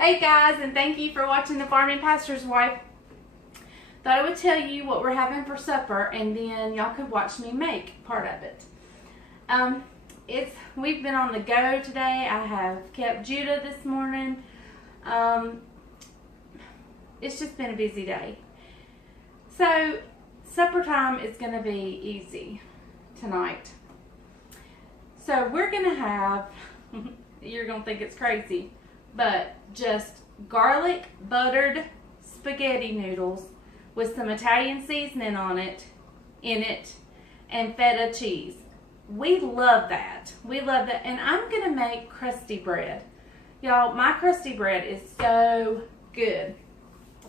Hey guys, and thank you for watching The Farming Pastor's Wife. Thought I would tell you what we're having for supper, and then y'all could watch me make part of it. We've been on the go today. I have kept Judah this morning. It's just been a busy day. So supper time is going to be easy tonight. So we're going to have, you're going to think it's crazy, but just garlic buttered spaghetti noodles with some Italian seasoning in it, and feta cheese. We love that. We love that. And I'm going to make crusty bread. Y'all, my crusty bread is so good.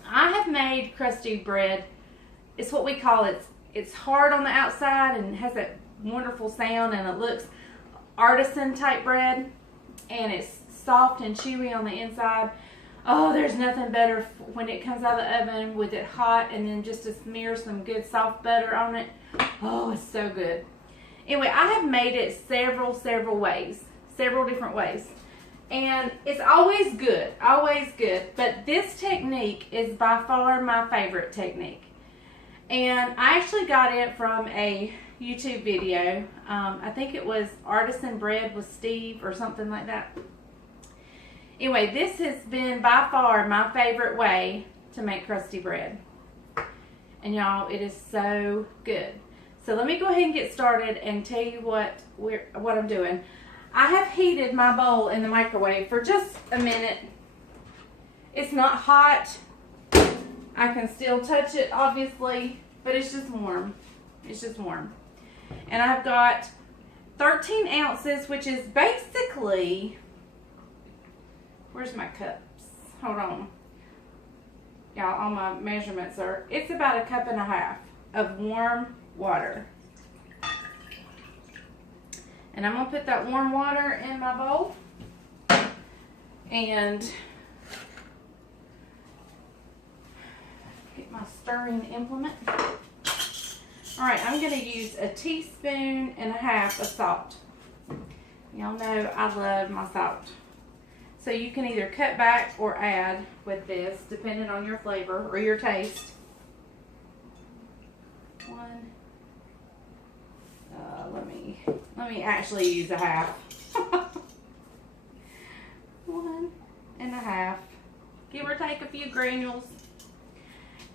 I have made crusty bread. It's what we call it. It's hard on the outside and has that wonderful sound, and it looks artisan type bread, and it's soft and chewy on the inside. Oh, there's nothing better when it comes out of the oven with it hot, and then just to smear some good soft butter on it. Oh, it's so good. Anyway, I have made it several different ways, and it's always good, but this technique is by far my favorite technique, and I actually got it from a YouTube video. I think it was Artisan Bread with Steve or something like that. Anyway, this has been by far my favorite way to make crusty bread. And y'all, it is so good. So let me go ahead and get started and tell you what I'm doing. I have heated my bowl in the microwave for just a minute. It's not hot. I can still touch it, obviously, but it's just warm. It's just warm. And I've got 13 ounces, which is basically... Where's my cups? Hold on. Y'all, all my measurements are... It's about a cup and a half of warm water. And I'm going to put that warm water in my bowl. And get my stirring implement. Alright, I'm going to use a teaspoon and a half of salt. Y'all know I love my salt. So you can either cut back or add with this, depending on your flavor or your taste. Let me actually use a half. 1 and a half. Give or take a few granules.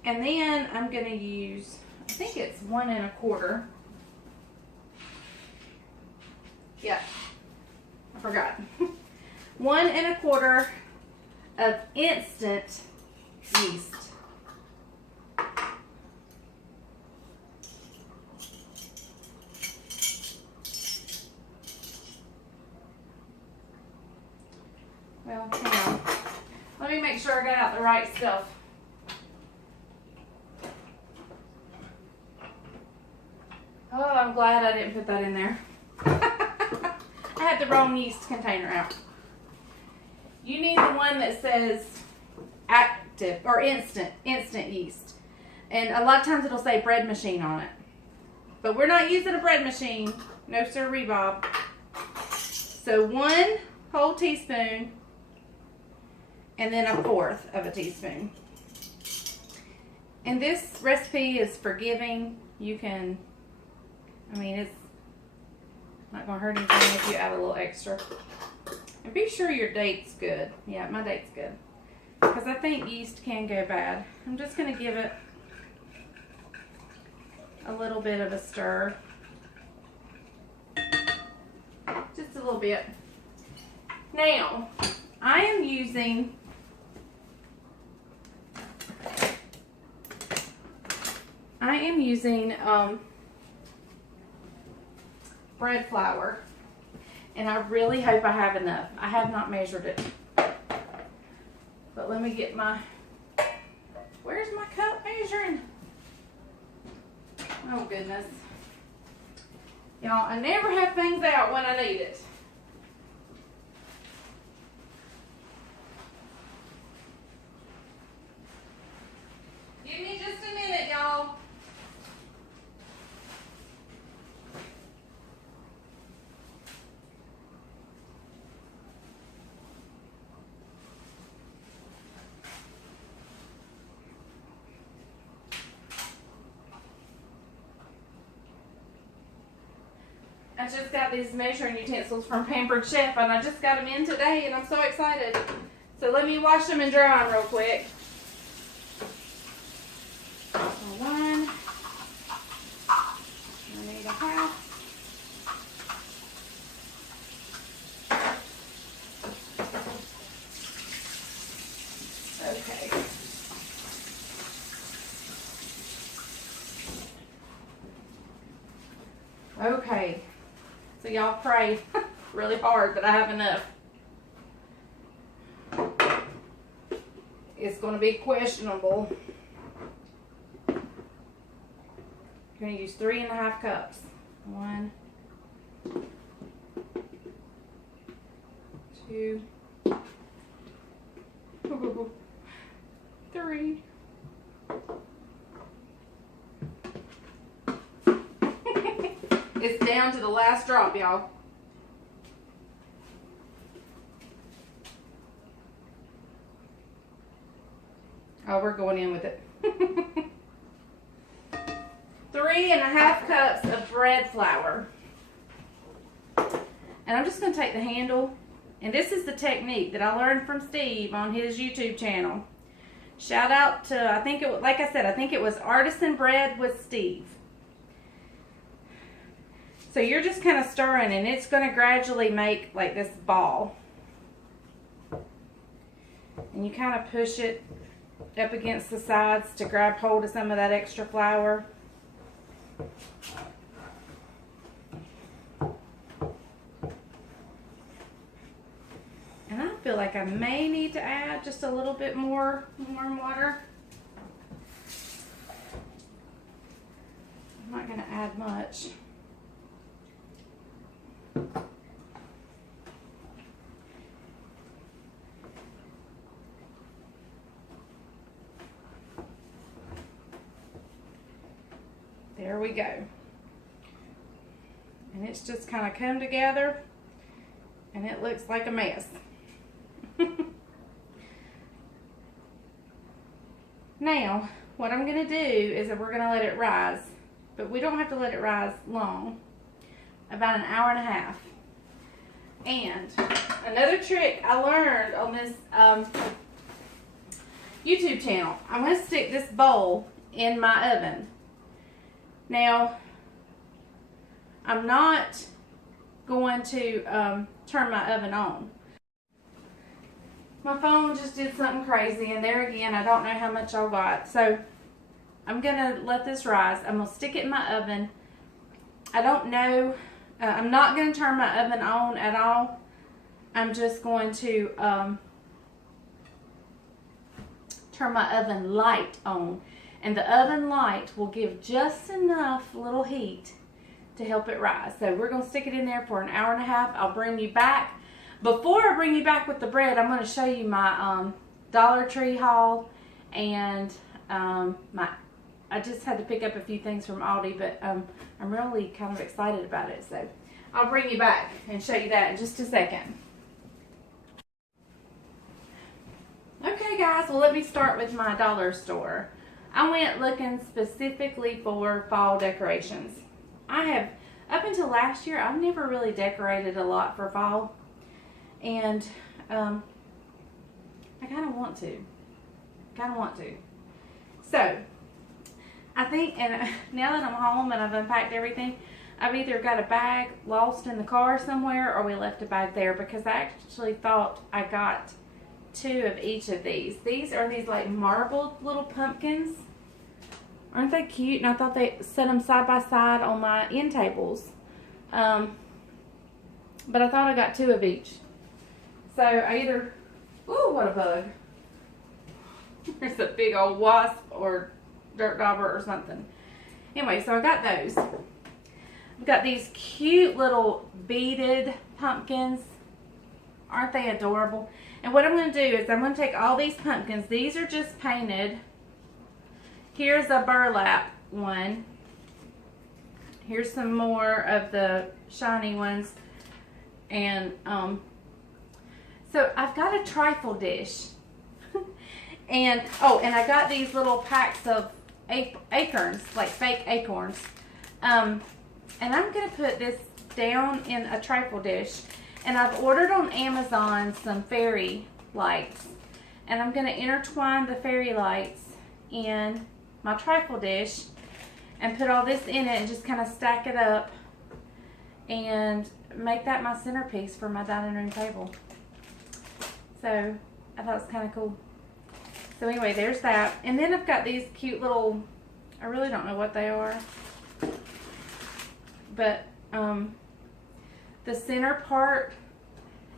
And then I'm going to use, I think it's 1 1/4. Yeah, I forgot. 1 1/4 of instant yeast. Well, hang on. Let me make sure I got out the right stuff. Oh, I'm glad I didn't put that in there. I had the wrong yeast container out. You need the one that says active or instant yeast. And a lot of times it'll say bread machine on it. But we're not using a bread machine. No sirree, Bob. So 1 whole teaspoon and then 1/4 of a teaspoon. And this recipe is forgiving. You can, it's not going to hurt anything if you add a little extra. And be sure your date's good. Yeah, my date's good. Because I think yeast can go bad. I'm just going to give it a little bit of a stir. Just a little bit. Now, I am using bread flour. And I really hope I have enough. I have not measured it. But let me get my... Where's my cup measuring? Oh, goodness. Y'all, I never have things out when I need it. Give me just a minute, y'all. I just got these measuring utensils from Pampered Chef, and I just got them in today, and I'm so excited. So let me wash them and dry them real quick. So one. I need a half. Okay. Okay. So y'all pray really hard that I have enough. It's going to be questionable. I'm going to use 3.5 cups. 1, 2, 3. It's down to the last drop, y'all. Oh, we're going in with it. 3.5 cups of bread flour. And I'm just going to take the handle, and this is the technique that I learned from Steve on his YouTube channel. Shout out to, I think it, like I said, I think it was Artisan Bread with Steve. So you're just kind of stirring, and it's going to gradually make like this ball. And you kind of push it up against the sides to grab hold of some of that extra flour. And I feel like I may need to add just a little bit more warm water. I'm not going to add much. There we go. And it's just kind of come together, and it looks like a mess. Now, what I'm going to do is that we're going to let it rise, but we don't have to let it rise long, about 1.5 hours. And another trick I learned on this YouTube channel, I'm going to stick this bowl in my oven. Now, I'm not going to turn my oven on. My phone just did something crazy, and there again, I don't know how much I got. So, I'm going to let this rise. I'm going to stick it in my oven. I don't know, I'm not going to turn my oven on at all. I'm just going to turn my oven light on. And the oven light will give just enough little heat to help it rise. So we're going to stick it in there for 1.5 hours. I'll bring you back. Before I bring you back with the bread, I'm going to show you my Dollar Tree haul. And I just had to pick up a few things from Aldi, but I'm really kind of excited about it. So I'll bring you back and show you that in just a second. Okay guys, well let me start with my dollar store. I went looking specifically for fall decorations. I have, up until last year, I've never really decorated a lot for fall. And I kind of want to. So, I think, and now that I'm home and I've unpacked everything, I've either got a bag lost in the car somewhere or we left a bag there, because I actually thought I got 2 of each of these. These are these like marbled little pumpkins. Aren't they cute? And I thought they set them side by side on my end tables. But I thought I got 2 of each. So I either, ooh, what a bug. There's a big old wasp or dirt dauber or something. Anyway, so I got those. I've got these cute little beaded pumpkins. Aren't they adorable? And what I'm going to do is I'm going to take all these pumpkins. These are just painted. Here's a burlap one. Here's some more of the shiny ones. And so I've got a trifle dish. And oh, and I got these little packs of acorns, like fake acorns. And I'm going to put this down in a trifle dish. And I've ordered on Amazon some fairy lights. And I'm going to intertwine the fairy lights in my trifle dish and put all this in it and just kind of stack it up and make that my centerpiece for my dining room table. So I thought it was kind of cool. So anyway, there's that. And then I've got these cute little, I really don't know what they are, but the center part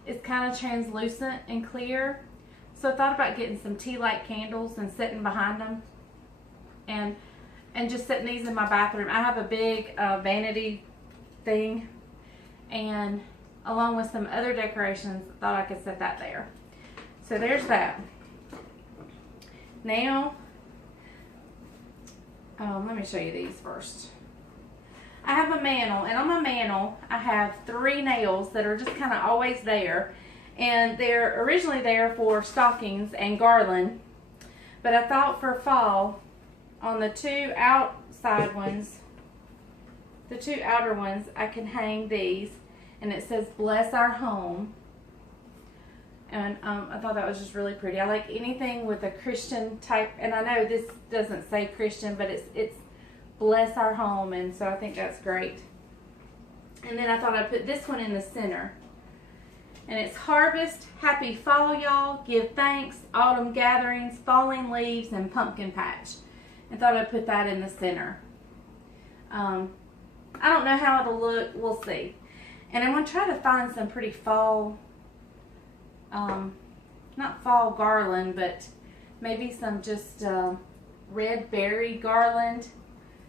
is kind of translucent and clear. So I thought about getting some tea light candles and setting behind them, and just setting these in my bathroom. I have a big vanity thing, and along with some other decorations, I thought I could set that there. So there's that. Now, let me show you these first. I have a mantle, and on my mantle, I have 3 nails that are just kind of always there. And they're originally there for stockings and garland. But I thought for fall, on the 2 outside ones, the 2 outer ones, I can hang these. And it says, "Bless our home." And I thought that was just really pretty. I like anything with a Christian type. And I know this doesn't say Christian, but it's "Bless our home." And so I think that's great. And then I thought I'd put this one in the center. And it's "Harvest, happy fall, y'all. Give thanks, autumn gatherings, falling leaves, and pumpkin patch." And thought I'd put that in the center. I don't know how it'll look. We'll see. And I'm going to try to find some pretty fall, not fall garland, but maybe some just red berry garland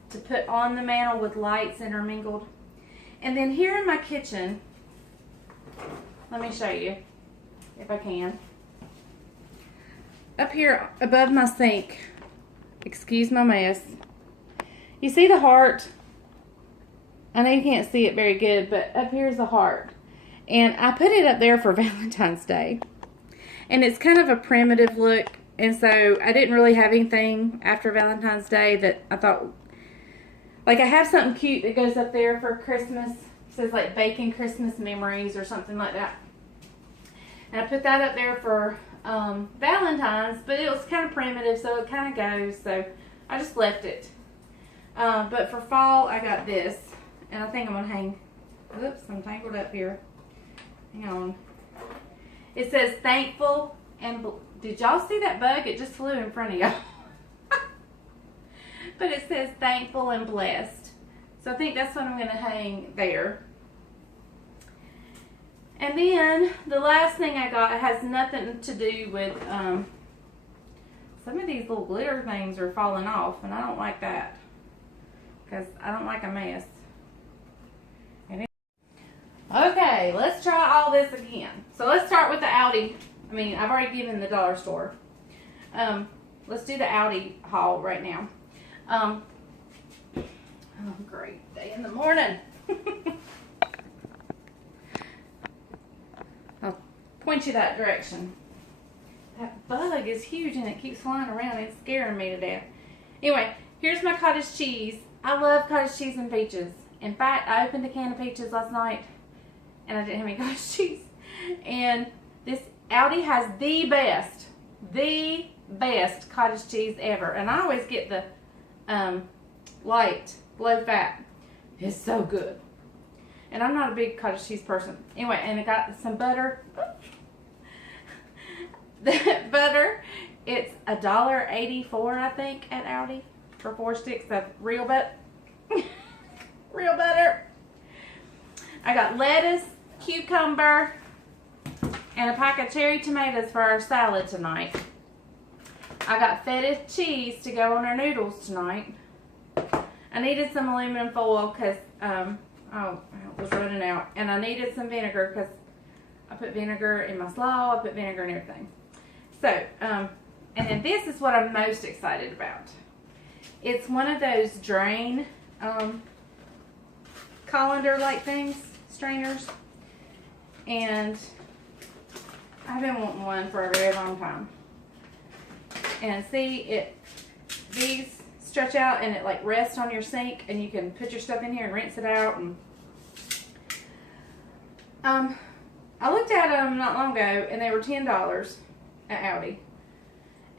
to put on the mantle with lights intermingled. And then here in my kitchen, let me show you, if I can. Up here above my sink, excuse my mess, you see the heart? I know you can't see it very good, but up here is the heart. And I put it up there for Valentine's Day. And it's kind of a primitive look. And so I didn't really have anything after Valentine's Day that I thought, like I have something cute that goes up there for Christmas. It says like "Baking Christmas Memories" or something like that. And I put that up there for Valentine's, but it was kind of primitive, so it kind of goes. So I just left it. But for fall, I got this. And I think I'm going to hang, oops, I'm tangled up here. Hang on. It says "Thankful and," did y'all see that bug? It just flew in front of y'all. But it says "Thankful and Blessed." So I think that's what I'm going to hang there. And then the last thing I got has nothing to do with, some of these little glitter things are falling off, and I don't like that because I don't like a mess. Okay, let's try all this again. So let's start with the Aldi. I mean, I've already given the dollar store. Let's do the Aldi haul right now. Oh, great day in the morning. I'll point you that direction. That bug is huge and it keeps flying around. It's scaring me to death. Anyway, here's my cottage cheese. I love cottage cheese and peaches. In fact, I opened a can of peaches last night and I didn't have any cottage cheese. And this Aldi has the best cottage cheese ever. And I always get the light, low fat. It's so good. And I'm not a big cottage cheese person. Anyway, and I got some butter. The butter, it's $1.84, I think, at Aldi for 4 sticks of real butter. Real butter. I got lettuce, cucumber, and a pack of cherry tomatoes for our salad tonight. I got feta cheese to go on our noodles tonight. I needed some aluminum foil because it was running out. And I needed some vinegar because I put vinegar in my slaw. I put vinegar in everything. So, and then this is what I'm most excited about. It's one of those drain colander-like things, strainers. And I've been wanting one for a very long time. And see, these stretch out and it like rests on your sink and you can put your stuff in here and rinse it out. And I looked at them not long ago, and they were $10 at Aldi.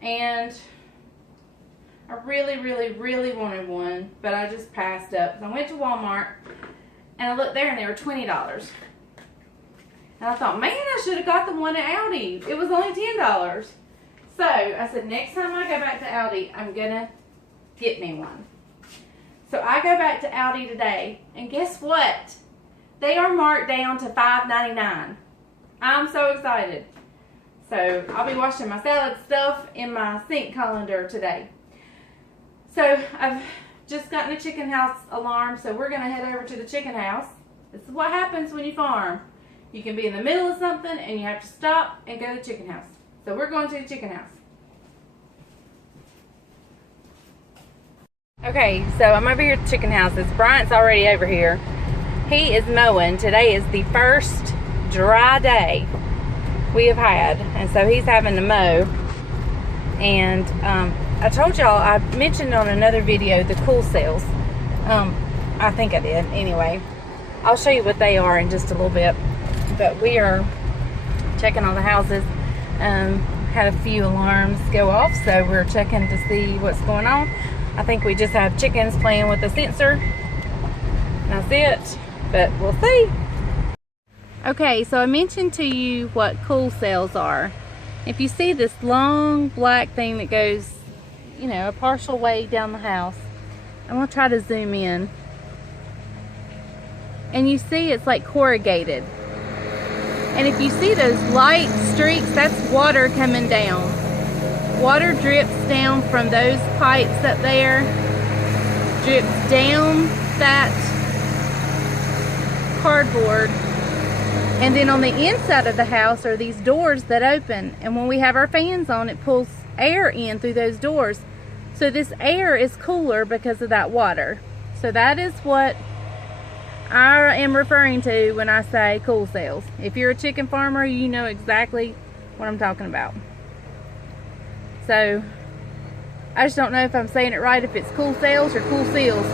And I really, really, really wanted one, but I just passed up. So I went to Walmart, and I looked there, and they were $20. And I thought, man, I should have got the one at Aldi. It was only $10. So I said, next time I go back to Aldi, I'm going to get me one. So I go back to Aldi today, and guess what? They are marked down to $5.99. I'm so excited. So I'll be washing my salad stuff in my sink colander today. So I've just gotten a chicken house alarm, so we're going to head over to the chicken house. This is what happens when you farm. You can be in the middle of something and you have to stop and go to the chicken house. So we're going to the chicken house. Okay, so I'm over here at the chicken house. Bryant's already over here. He is mowing. Today is the first dry day we have had, and so he's having to mow. And I told y'all, I mentioned on another video the cool sales. I think I did. Anyway, I'll show you what they are in just a little bit. But we are checking all the houses. Had a few alarms go off, so we're checking to see what's going on. I think we just have chickens playing with the sensor. That's it, but we'll see. Okay, so I mentioned to you what cool sales are. If you see this long black thing that goes, you know, a partial way down the house, I'm gonna try to zoom in. And you see it's like corrugated. And if you see those light streaks, that's water coming down. Water drips down from those pipes up there, drips down that cardboard. And then on the inside of the house are these doors that open. And when we have our fans on, it pulls air in through those doors. So this air is cooler because of that water. So that is what I am referring to when I say cool sales. If you're a chicken farmer, you know exactly what I'm talking about. So I just don't know if I'm saying it right, if it's cool sales or cool seals.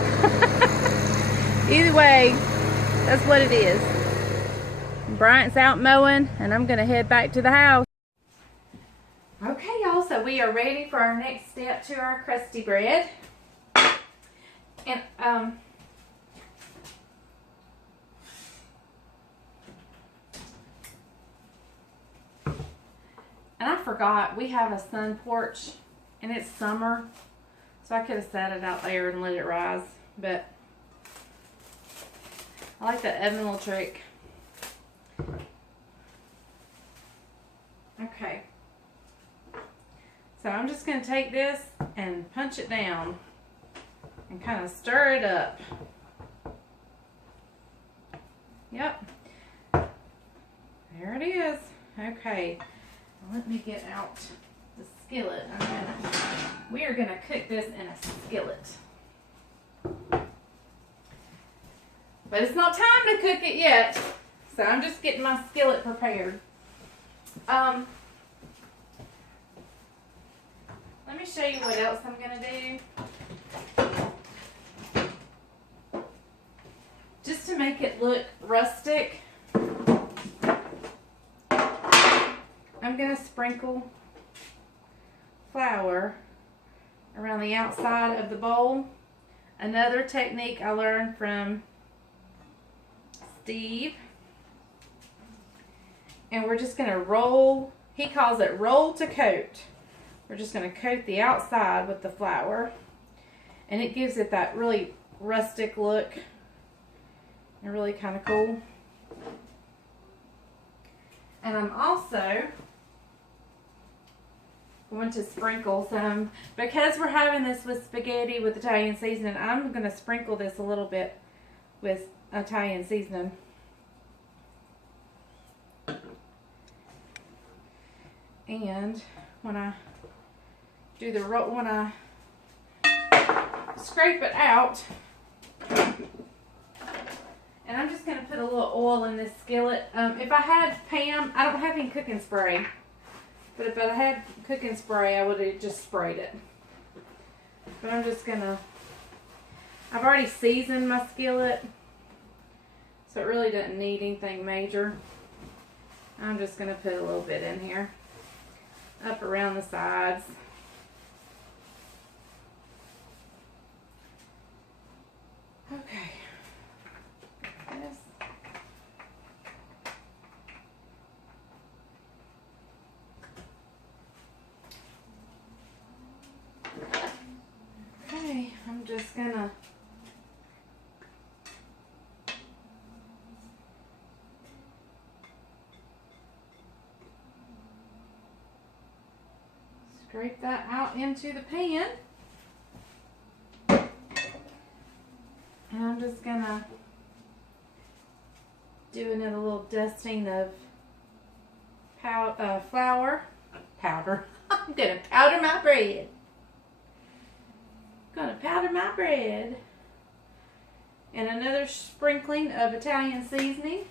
Either way, that's what it is. Bryant's out mowing, and I'm gonna head back to the house. Okay, y'all, so we are ready for our next step to our crusty bread. And I forgot, we have a sun porch, and it's summer, so I could have set it out there and let it rise, but I like the oven little trick. Okay, so I'm just going to take this and punch it down and kind of stir it up. Yep, there it is. Okay, let me get out the skillet. We are going to cook this in a skillet. But it's not time to cook it yet, so I'm just getting my skillet prepared. Let me show you what else I'm going to do. Just to make it look rustic, I'm going to sprinkle flour around the outside of the bowl. Another technique I learned from Steve. And we're just going to roll, he calls it roll to coat. We're just going to coat the outside with the flour. And it gives it that really rustic look. And really kind of cool. And I'm also going to sprinkle some, because we're having this with spaghetti with Italian seasoning, I'm going to sprinkle this a little bit with Italian seasoning. And when I do the roll, when I scrape it out, and I'm just going to put a little oil in this skillet. If I had Pam, I don't have any cooking spray, but if I had cooking spray, I would have just sprayed it. But I'm just going to, I've already seasoned my skillet, so So it really doesn't need anything major. I'm just going to put a little bit in here. Up around the sides. Okay. This. Okay, I'm just gonna scrape that out into the pan. And I'm just gonna doing it a little dusting of flour powder. I'm gonna powder my bread. Gonna powder my bread. And another sprinkling of Italian seasoning.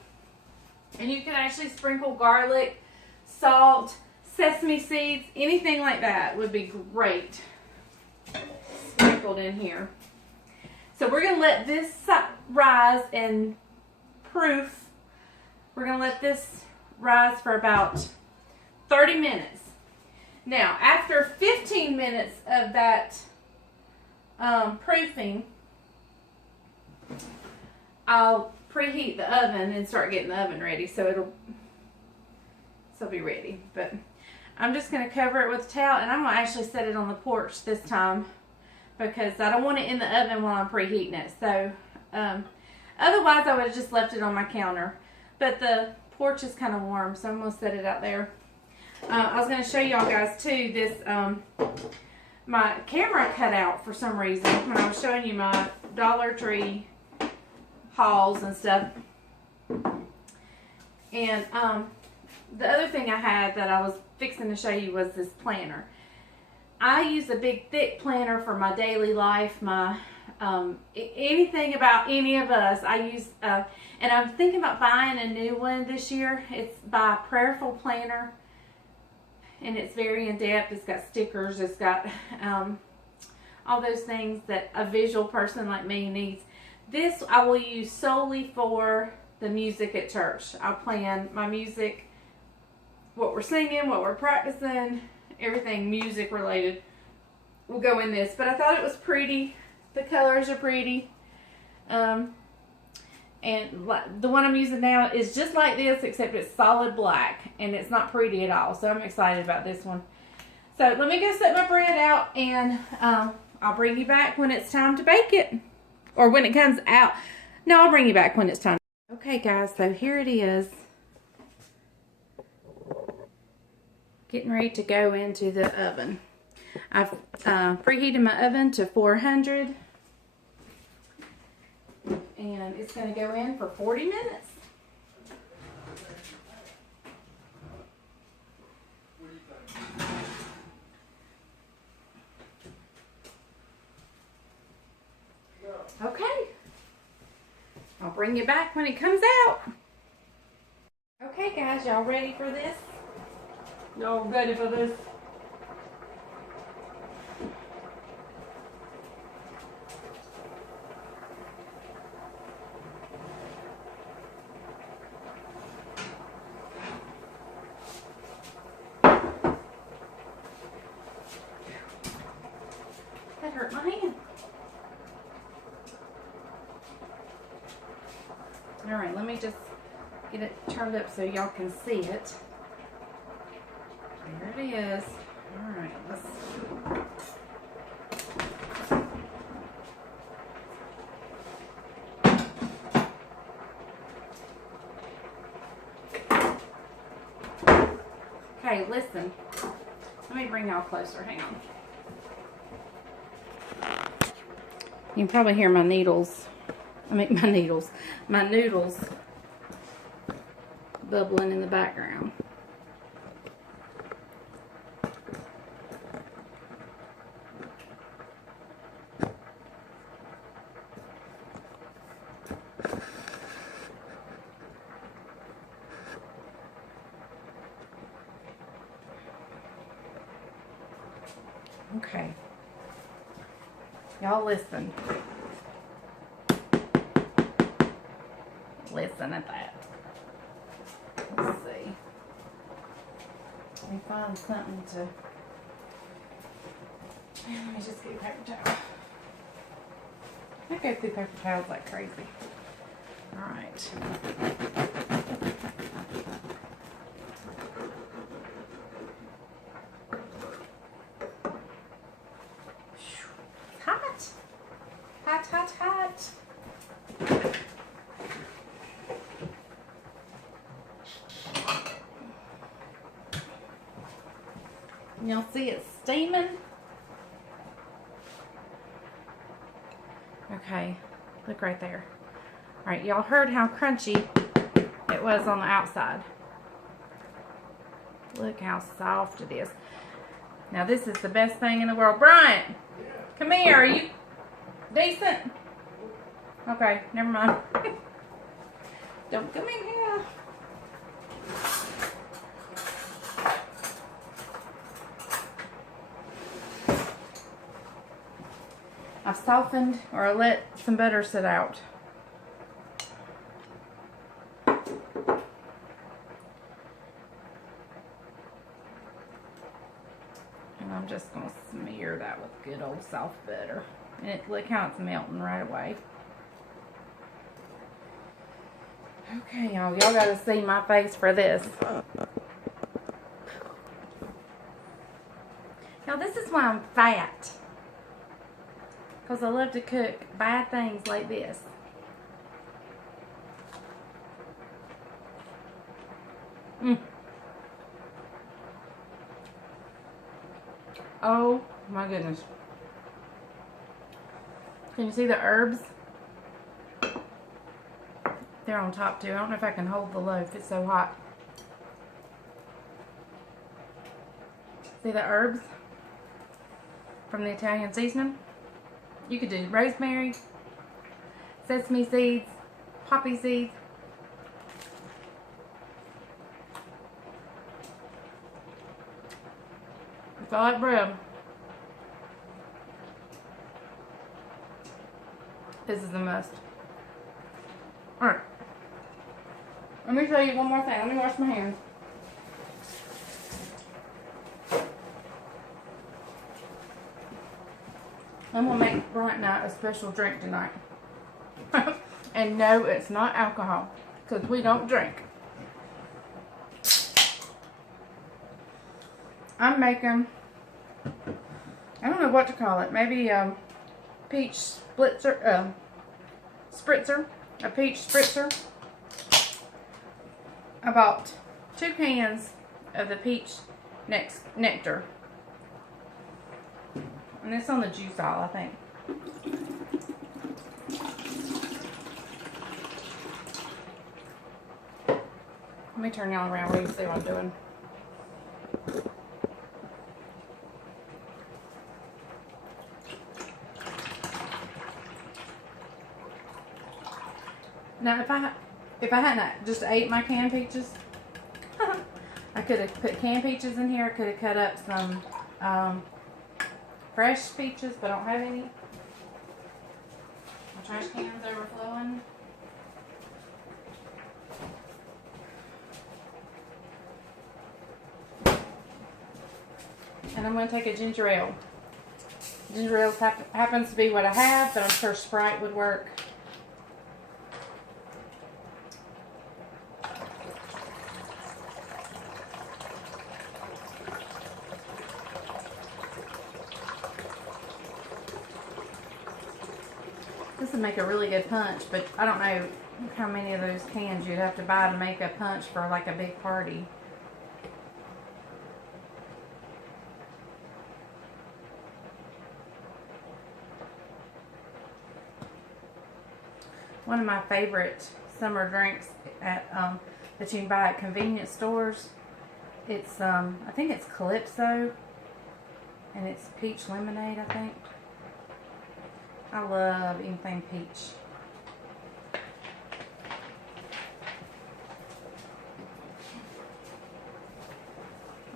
And you can actually sprinkle garlic, salt, sesame seeds, anything like that would be great sprinkled in here. So we're going to let this rise and proof. We're going to let this rise for about 30 minutes. Now, after 15 minutes of that proofing, I'll preheat the oven and start getting the oven ready so it'll be ready. But I'm just going to cover it with a towel, and I'm going to actually set it on the porch this time because I don't want it in the oven while I'm preheating it. So otherwise I would have just left it on my counter, but the porch is kind of warm, so I'm going to set it out there. I was going to show y'all guys too this my camera cut out for some reason when I was showing you my Dollar Tree hauls and stuff. And the other thing I had that I was fixing to show you was this planner. I use a big thick planner for my daily life, my anything about any of us. I use and I'm thinking about buying a new one this year. It's by Prayerful Planner, and it's very in-depth. It's got stickers, it's got all those things that a visual person like me needs. This I will use solely for the music at church. I plan my music, what we're singing, what we're practicing, everything music related will go in this. But I thought it was pretty. The colors are pretty. And the one I'm using now is just like this, except it's solid black and it's not pretty at all. So I'm excited about this one. So let me go set my bread out, and I'll bring you back when it's time to bake it. Or when it comes out. No, I'll bring you back when it's time. Okay guys, so here it is. Getting ready to go into the oven. I've preheated my oven to 400. And it's going to go in for 40 minutes. Okay. I'll bring you back when it comes out. Okay guys, y'all ready for this? Y'all ready for this? That hurt my hand. Alright, let me just get it turned up so y'all can see it. There it is. Alright, let's... Okay, listen. Let me bring y'all closer. Hang on. You can probably hear my needles. My noodles bubbling in the background. Okay. Y'all listen. listen at that. Let's see. Let me find something to... Let me just get a paper towel. I go through paper towels like crazy. Alright. Hot. Hot, hot, hot. You'll see it steaming. Okay, look right there. Alright, y'all heard how crunchy it was on the outside. Look how soft it is. Now this is the best thing in the world. Bryant, come here. Are you decent? Okay, never mind. Don't come in here. I've softened or let some butter sit out. And I'm just going to smear that with good old soft butter. And look how it's melting right away. Okay, y'all got to see my face for this. Now this is why I'm fat. Because I love to cook bad things like this. Oh my goodness. Can you see the herbs? They're on top too. I don't know if I can hold the loaf. It's so hot. See the herbs from the Italian seasoning? You could do rosemary, sesame seeds, poppy seeds. It's all like bread. This is the most. Alright. Let me show you one more thing. Let me wash my hands. I'm going to make Bryant and I a special drink tonight. And no, it's not alcohol. Because we don't drink. I'm making, I don't know what to call it. Maybe peach spritzer. A peach spritzer. I bought 2 cans of the peach nectar. And it's on the juice aisle, I think. Let me turn y'all around where you see what I'm doing. Now, if I hadn't just ate my canned peaches, I could have put canned peaches in here. I could have cut up some fresh peaches, but I don't have any. My trash can's overflowing. And I'm going to take a ginger ale. Ginger ale happens to be what I have, but I'm sure Sprite would work. This would make a really good punch, but I don't know how many of those cans you'd have to buy to make a punch for like a big party. One of my favorite summer drinks at that you can buy at convenience stores. It's I think it's Calypso, and it's peach lemonade, I think. I love anything peach.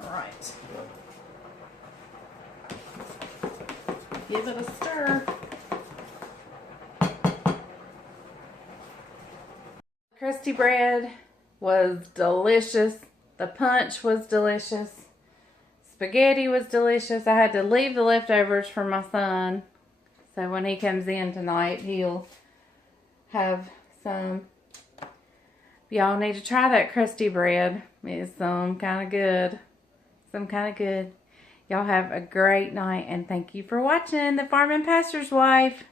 All right. Give it a stir. Crusty bread was delicious. The punch was delicious. Spaghetti was delicious. I had to leave the leftovers for my son. So when he comes in tonight, he'll have some. Y'all need to try that crusty bread. It's some kind of good. Y'all have a great night, and thank you for watching The Farm and Pastor's Wife.